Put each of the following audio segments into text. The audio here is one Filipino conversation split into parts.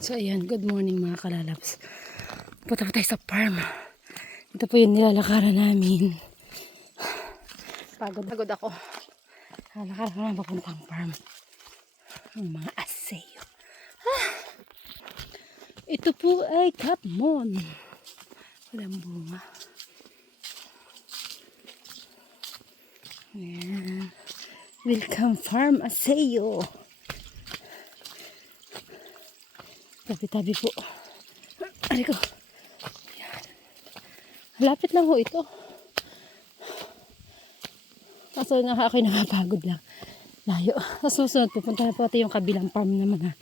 So ayan, good morning mga kalalabs. Punta po tayo sa farm. Ito po yung nilalakaran namin. Pagod ako. Lalakaran ko na papuntang farm. Ang mga aseyo. Ito po ay kapmon. Walang bunga. Ayan. Welcome farm aseyo. Tabi-tabi po. Ari ko. Ayan. Lapit lang ho ito. Kaso nga ako'y nakapagod lang. Layo. Sa susunod, pupunta na po ito yung kabilang farm naman ha.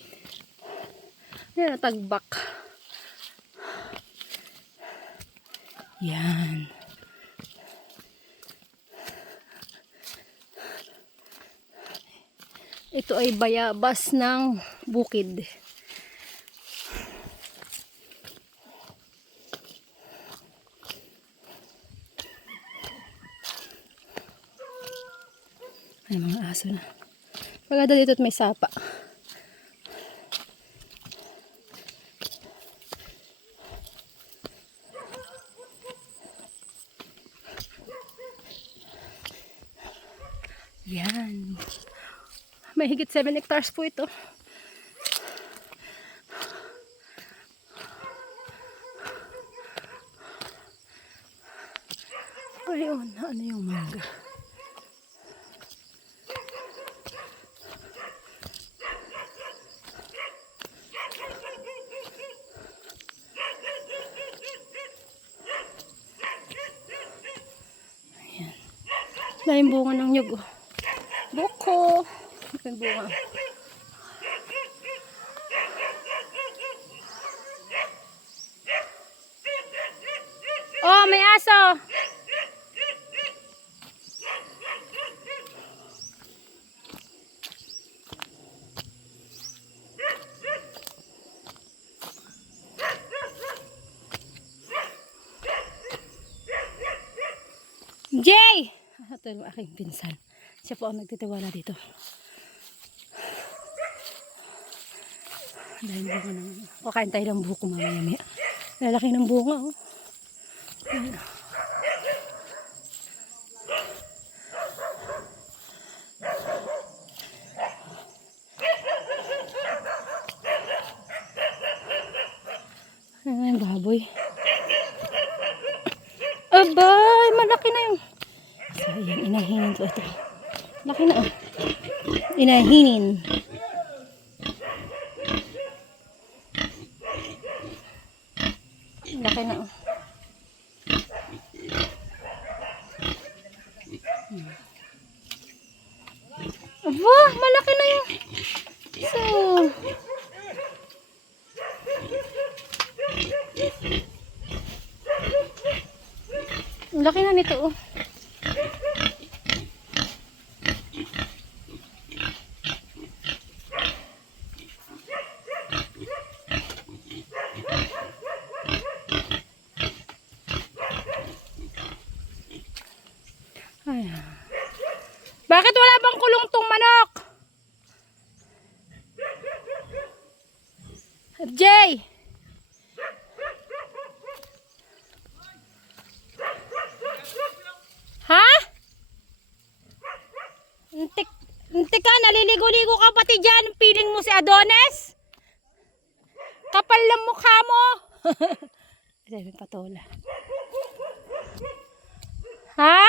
Ayan, tagbak. Yan. Ito ay bayabas ng bukid. Ay, mga aso na. Pagkada dito at may sapa. Yan. May higit 7 hectares po ito. Ayun, ano yung mangga? Ayan. Laing bunga ng nyug. Buko. Laing bunga. Oh, may aso. Jay! Ito yung aking pinsan. Siya po ang nagtitiwala dito. Dahil bunga ng... Kakain tayo ng buko mamaya. Lalaki ng bunga, oh. Ayan. Ayan yung baboy. Abay! Malaki na yung... So, ayan. Inahinin ko ito. Laki na, oh. Inahinin. Laki na, oh. Aba! Malaki na yung... So... Laki na nito, oh. Ayan. Bakit wala bang kulong tong manok? Jay! Ha? Ntik ka, naliligo-ligo ka pati dyan. Piling mo si Adonis? Kapal ng mukha mo. Ay, patola. Ha?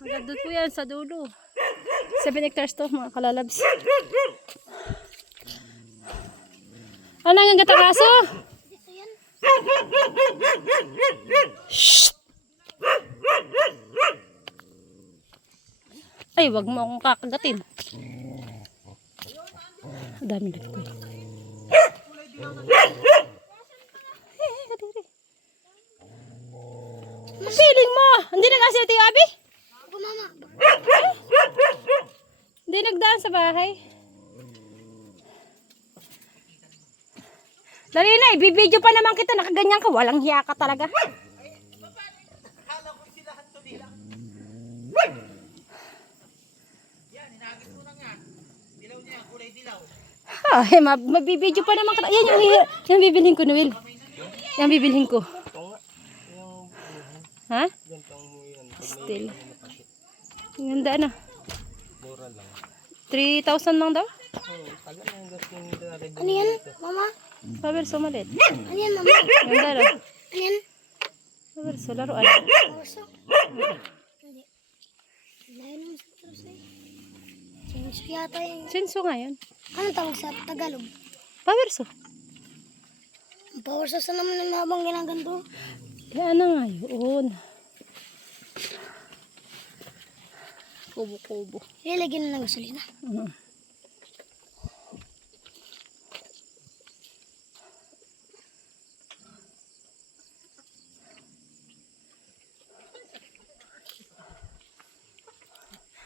Hanggang doon po yan sa dulo. 7 hectares to mga kalalabs. Ano ang gatakaso? Shhh! Ay, wag mo akong kakagatin. Dami na ito. Feeling mo, hindi nag-asil tayo, Abi? Ako, mama. Hindi nagdaan sa bahay. Dali na, ibibidyo pa naman kita, nakaganyan ka, walang hiya ka talaga. Akala ko sila hanto nila. Yan, inagis mo na nga. Dilaw niya, kulay dilaw. Ah, mabibidyo pa naman. Yan yung bibilhin ko, Noel. Yan bibilhin ko. Ha? Still. Ang ganda na. 3,000 lang daw? Ano yan, mama? Paberso malit. Ano yan, mama? Ganda na. Ano yan? Paberso, laruan. Puso? Hindi. Layo naman sa terus eh. Chinsu yata yun. Senso nga yun. Anong tawag sa Tagalog? Paberso. Ang power source na naman yung habang ginaganto. Yan na nga yun. Kubo-kubo. Ilalagyan na ng gasolina.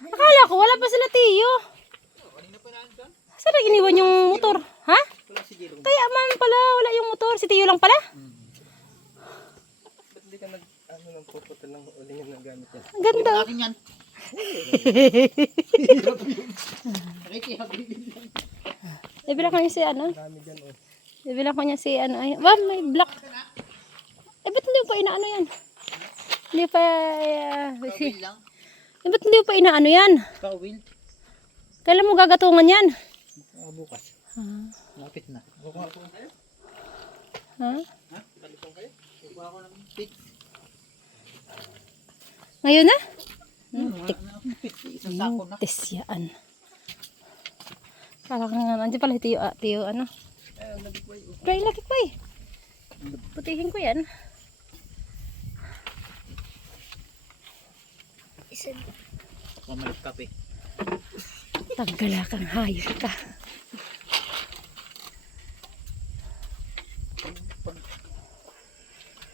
Akala ko wala pa sila Tiyo. Saan na iniwan yung motor? Ha? Kaya man pala wala yung motor. Si Tiyo lang pala? Ba't hindi ka nagpuputal ng ulingan ng gamit yan? Ang ganda. Akin yan. Ibila ko niya si ano? Dami dyan oh. Ibila ko niya si ano. Ay, wow, may black. Eh, ba't hindi mo pa inaano yan? Hindi pa... Kawil lang. Eh, ba't hindi mo pa inaano yan? Kawil. Kailan mo gagatungan yan? Bukas. Lapit na. Ha? Ha? Kuha ko ng pit. Ngayon na? Wala na akong pit. Isang sako na. Tisyaan. Parang nga, nandiyan pala Tiyo, Tiyo, ano? Try lagi pa eh. Putihin ko yan. Isa. Kamalit kape. Taggala kang hayop ka.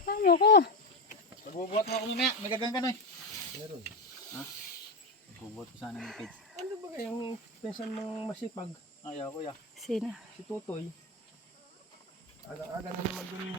Tama ko. Magbubuhat mo ako mamaya. May gagang ka na eh. Meron. Ha? Magbubuhat ko sana ng pit. Ano ba kayong pensan mong masipag? Ayaw ko ya. Sino? Si Tutoy. Aga-aga na naman dun